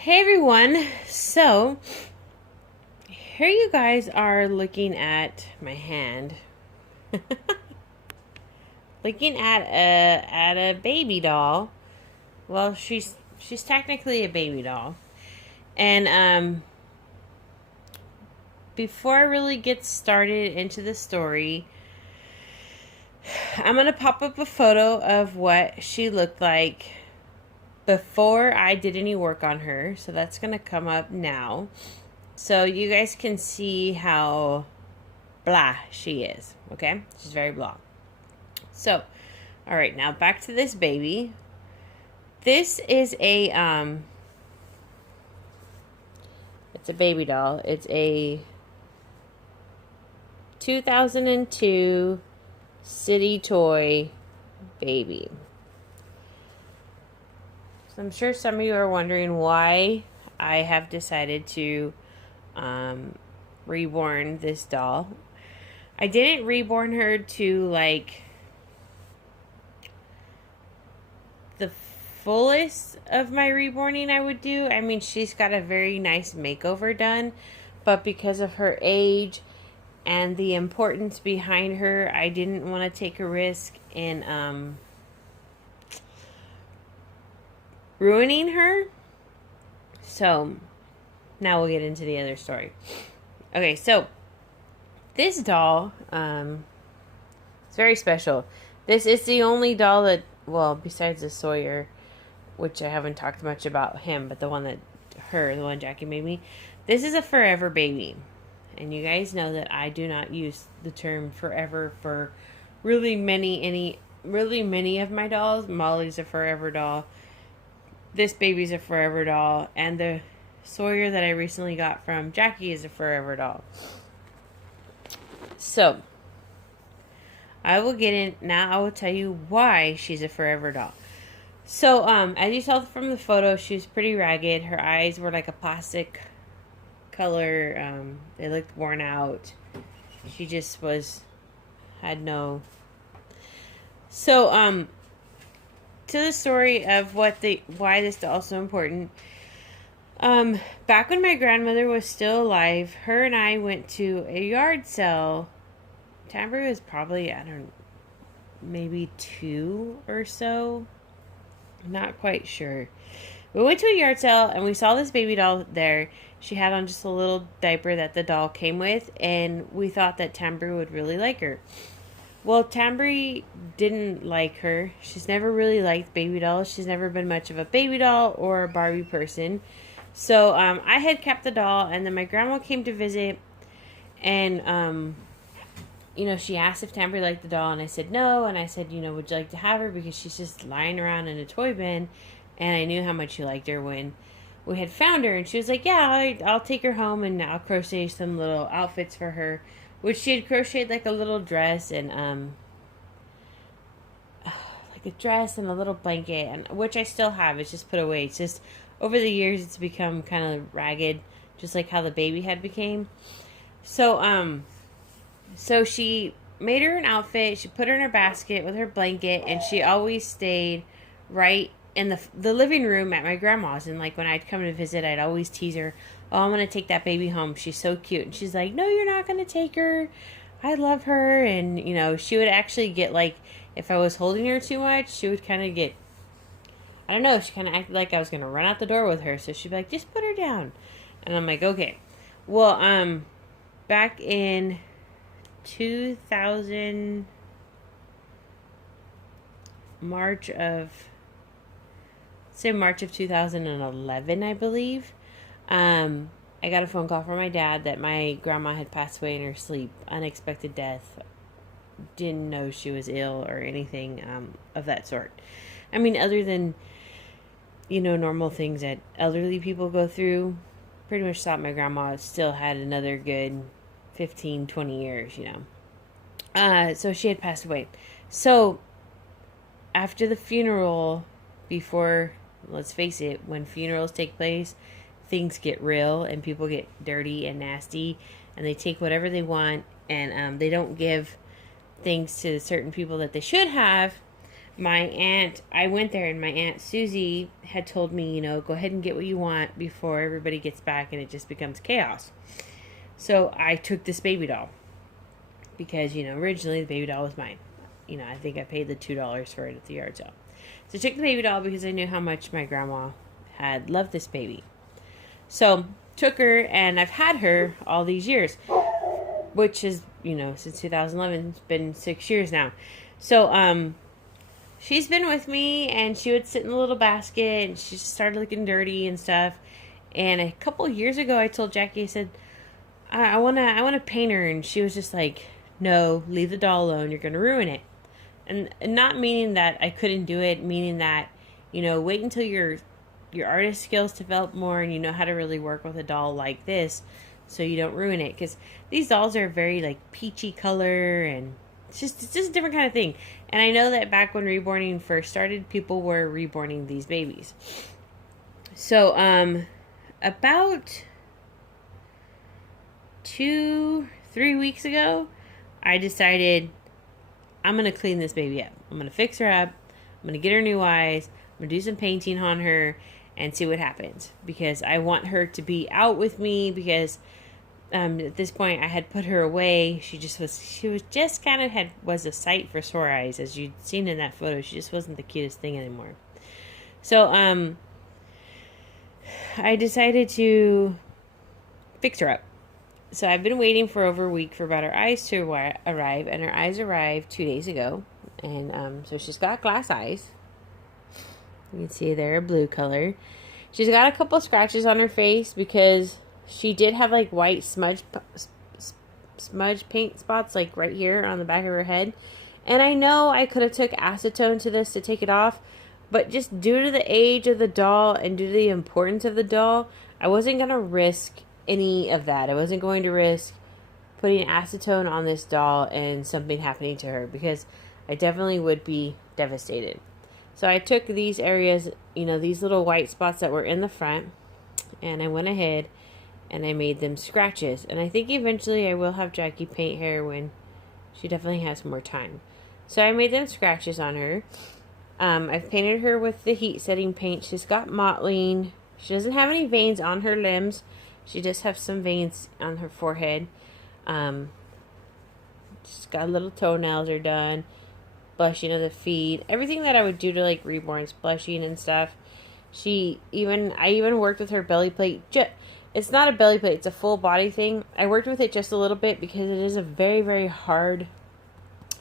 Hey everyone, so here you guys are looking at my hand, looking at a baby doll. Well, she's technically a baby doll, and before I really get started into the story, I'm gonna pop up a photo of what she looked like before I did any work on her. So that's gonna come up now. So you guys can see how blah she is. Okay? She's very blah. So, all right, now back to this baby. This is it's a baby doll. It's a 2002 City Toy baby. So I'm sure some of you are wondering why I have decided to reborn this doll. I didn't reborn her to like the fullest of my reborning I would do. I mean, she's got a very nice makeover done, but because of her age and the importance behind her, I didn't want to take a risk in ruining her. So now we'll get into the other story. Okay, so this doll, it's very special. This is the only doll that, well, besides the Sawyer, which I haven't talked much about him, but the one Jackie made me. This is a forever baby. And you guys know that I do not use the term forever for really many of my dolls. Molly's a forever doll. This baby's a forever doll. And the Sawyer that I recently got from Jackie is a forever doll. So, I will get in, now I will tell you why she's a forever doll. So, as you saw from the photo, she was pretty ragged. Her eyes were like a plastic color. They looked worn out. She just had no. So, to the story of why this doll is so important. Back when my grandmother was still alive, her and I went to a yard sale. Tambry was probably, maybe 2 or so. I'm not quite sure. We went to a yard sale and we saw this baby doll there. She had on just a little diaper that the doll came with, and we thought that Tambry would really like her. Well, Tambry didn't like her. She's never really liked baby dolls. She's never been much of a baby doll or a Barbie person. So, I had kept the doll, and then my grandma came to visit, and, she asked if Tambry liked the doll, and I said no, and I said, would you like to have her, because she's just lying around in a toy bin, and I knew how much she liked her when we had found her, and she was like, yeah, I'll take her home, and I'll crochet some little outfits for her, which she had crocheted like a little dress, and, like a dress and a little blanket, and which I still have. It's just put away. It's just over the years it's become kind of ragged, just like how the baby had became. So so she made her an outfit. She put her in her basket with her blanket, and she always stayed right in the living room at my grandma's. And like when I'd come to visit, I'd always tease her, "Oh, I'm gonna take that baby home. She's so cute." And she's like, "No, you're not gonna take her. I love her." And she would actually get like, if I was holding her too much, she would kind of get, I don't know, she kind of acted like I was going to run out the door with her. So she'd be like, just put her down. And I'm like, okay. Well, back in 2000, March of 2011, I believe, I got a phone call from my dad that my grandma had passed away in her sleep. Unexpected death. Didn't know she was ill or anything of that sort. I mean, other than normal things that elderly people go through, pretty much thought my grandma still had another good 15, 20 years, So she had passed away. So after the funeral, before, let's face it, when funerals take place, things get real and people get dirty and nasty, and they take whatever they want, and they don't give things to certain people that they should have. my aunt, I went there and my aunt Susie had told me, go ahead and get what you want before everybody gets back and it just becomes chaos. So I took this baby doll because, originally the baby doll was mine. I think I paid the $2 for it at the yard sale. So I took the baby doll because I knew how much my grandma had loved this baby. So took her, and I've had her all these years, which is, since 2011. It's been 6 years now. So she's been with me, and she would sit in the little basket, and she just started looking dirty and stuff. And a couple years ago, I told Jackie, I said, I wanna paint her, and she was just like, no, leave the doll alone. You're gonna ruin it. And not meaning that I couldn't do it, meaning that, wait until your artist skills develop more and you know how to really work with a doll like this so you don't ruin it. Because these dolls are very, like, peachy color, and it's just a different kind of thing. And I know that back when reborning first started, people were reborning these babies. So, about 2-3 weeks ago, I decided I'm going to clean this baby up. I'm going to fix her up. I'm going to get her new eyes. I'm going to do some painting on her and see what happens. Because I want her to be out with me, because at this point I had put her away. She was just kind of was a sight for sore eyes. As you'd seen in that photo, she just wasn't the cutest thing anymore. So I decided to fix her up. So I've been waiting for over a week for about her eyes to arrive, and her eyes arrived 2 days ago. And so she's got glass eyes. You can see they're a blue color. She's got a couple scratches on her face because she did have like white smudge paint spots like right here on the back of her head. And I know I could have took acetone to this to take it off, but just due to the age of the doll and due to the importance of the doll, I wasn't going to risk any of that. I wasn't going to risk putting acetone on this doll and something happening to her, because I definitely would be devastated. So I took these areas, these little white spots that were in the front, and I went ahead and I made them scratches. And I think eventually I will have Jackie paint her when she definitely has more time. So I made them scratches on her. I've painted her with the heat setting paint. She's got mottling. She doesn't have any veins on her limbs. She just has some veins on her forehead. She's got little toenails are done. Blushing of the feet. Everything that I would do to like reborns, blushing and stuff. I even worked with her belly plate. It's not a belly plate. It's a full body thing. I worked with it just a little bit because it is a very, very hard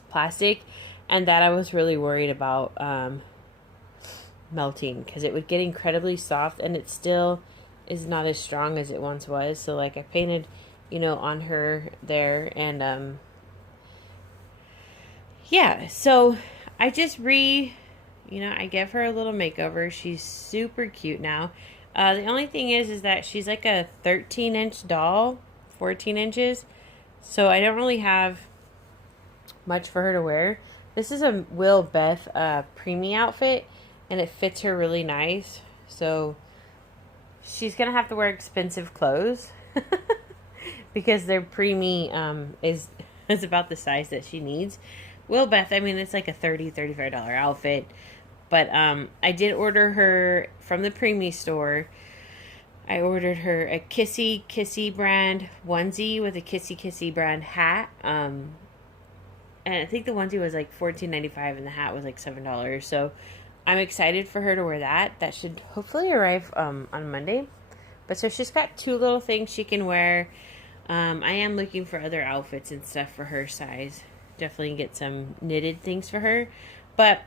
plastic. And that I was really worried about melting, because it would get incredibly soft, and it still is not as strong as it once was. So like I painted, on her there, and yeah, so I just I gave her a little makeover. She's super cute now. The only thing is that she's like a 13-inch doll, 14 inches. So I don't really have much for her to wear. This is a Will Beth Preemie outfit, and it fits her really nice. So she's going to have to wear expensive clothes because their Preemie is about the size that she needs. Will Beth, it's like a $35 outfit. But I did order her from the Preemie store. I ordered her a Kissy Kissy brand onesie with a Kissy Kissy brand hat. And I think the onesie was like $14.95 and the hat was like $7. So I'm excited for her to wear that. That should hopefully arrive on Monday. But so she's got 2 little things she can wear. I am looking for other outfits and stuff for her size. Definitely get some knitted things for her. But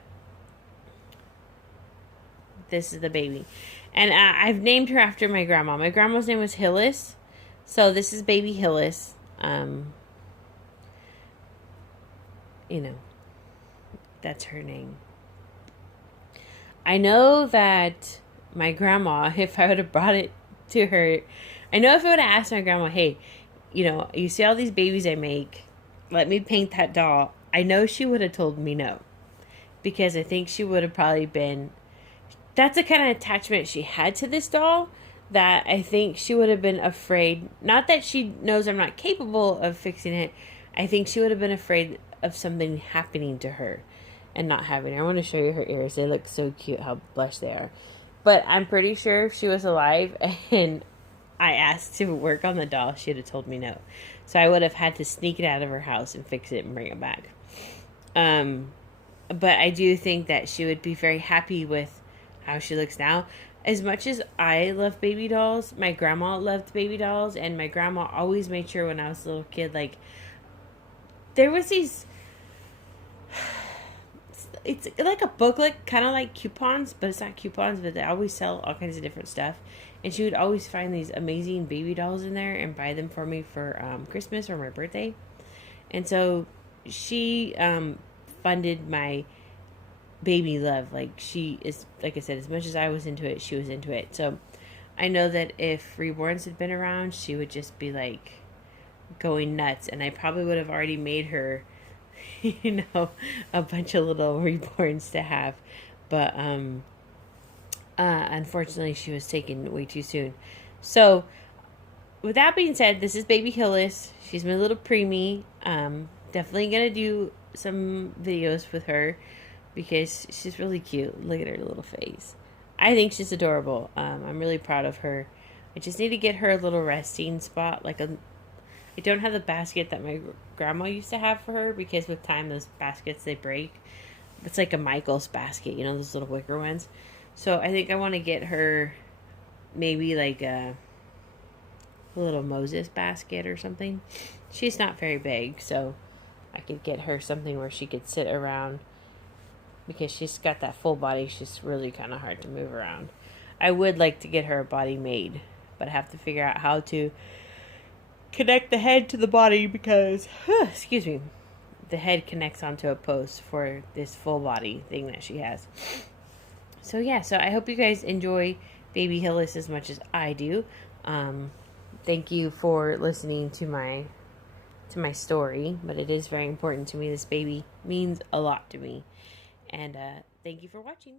this is the baby. And I've named her after my grandma. My grandma's name was Hillis. So this is baby Hillis. That's her name. I know that my grandma, if I would have brought it to her, I know if I would have asked my grandma, hey, you see all these babies I make, let me paint that doll, I know she would have told me no. Because I think she would have probably been, that's the kind of attachment she had to this doll, that I think she would have been afraid, not that she knows I'm not capable of fixing it, I think she would have been afraid of something happening to her. and not having her. I want to show you her ears. They look so cute how blush they are. But I'm pretty sure if she was alive and I asked to work on the doll, she would have told me no. So I would have had to sneak it out of her house and fix it and bring it back. But I do think that she would be very happy with how she looks now. As much as I love baby dolls, my grandma loved baby dolls, and my grandma always made sure when I was a little kid, like, there was these, it's like a booklet, kind of like coupons, but it's not coupons, but they always sell all kinds of different stuff. And she would always find these amazing baby dolls in there and buy them for me for Christmas or my birthday. And so she funded my baby love. Like, she is, like I said, as much as I was into it, she was into it. So I know that if reborns had been around, she would just be like going nuts, and I probably would have already made her a bunch of little reborns to have. But unfortunately she was taken way too soon. So with that being said, this is baby Hillis. She's my little preemie. Definitely gonna do some videos with her because she's really cute. Look at her little face. I think she's adorable. I'm really proud of her. I just need to get her a little resting spot. I don't have the basket that my grandma used to have for her because with time those baskets, they break. It's like a Michael's basket, those little wicker ones. So I think I want to get her maybe like a little Moses basket or something. She's not very big, so I could get her something where she could sit around because she's got that full body. She's really kind of hard to move around. I would like to get her a body made, but I have to figure out how to connect the head to the body because, excuse me, the head connects onto a post for this full body thing that she has. So yeah, so I hope you guys enjoy baby Hillis as much as I do. Thank you for listening to my story, but it is very important to me. This baby means a lot to me. And thank you for watching.